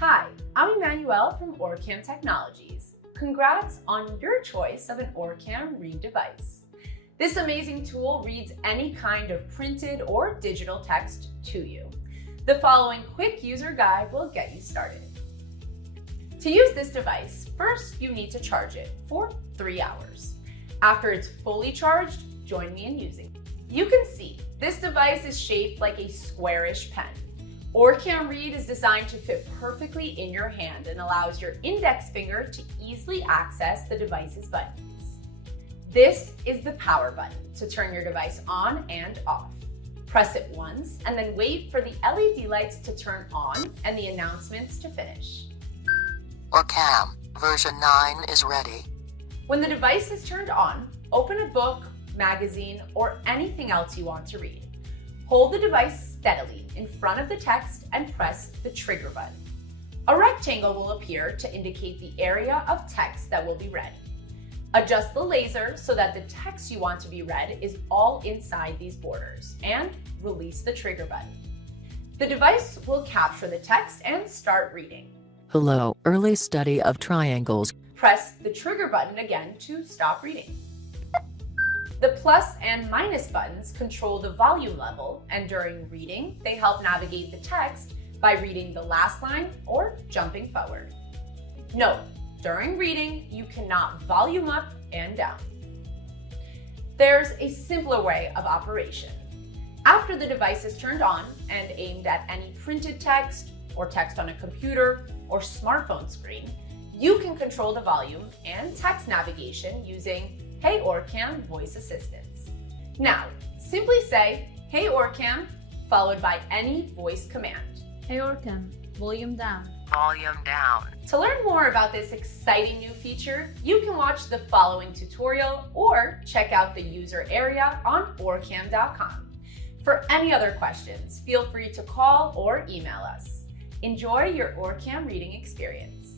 Hi, I'm Emmanuel from OrCam Technologies. Congrats on your choice of an OrCam Read device. This amazing tool reads any kind of printed or digital text to you. The following quick user guide will get you started. To use this device, first you need to charge it for 3 hours. After it's fully charged, join me in using it. You can see this device is shaped like a squarish pen. OrCam Read is designed to fit perfectly in your hand and allows your index finger to easily access the device's buttons. This is the power button to turn your device on and off. Press it once and then wait for the LED lights to turn on and the announcements to finish. OrCam version 9 is ready. When the device is turned on, open a book, magazine, or anything else you want to read. Hold the device steadily in front of the text and press the trigger button. A rectangle will appear to indicate the area of text that will be read. Adjust the laser so that the text you want to be read is all inside these borders, and release the trigger button. The device will capture the text and start reading. Hello, early study of triangles. Press the trigger button again to stop reading. The plus and minus buttons control the volume level, and during reading, they help navigate the text by reading the last line or jumping forward. Note, during reading, you cannot volume up and down. There's a simpler way of operation. After the device is turned on and aimed at any printed text or text on a computer or smartphone screen, you can control the volume and text navigation using Hey OrCam voice assistance. Now, simply say, Hey OrCam, followed by any voice command. Hey OrCam, volume down. Volume down. To learn more about this exciting new feature, you can watch the following tutorial or check out the user area on orcam.com. For any other questions, feel free to call or email us. Enjoy your OrCam reading experience.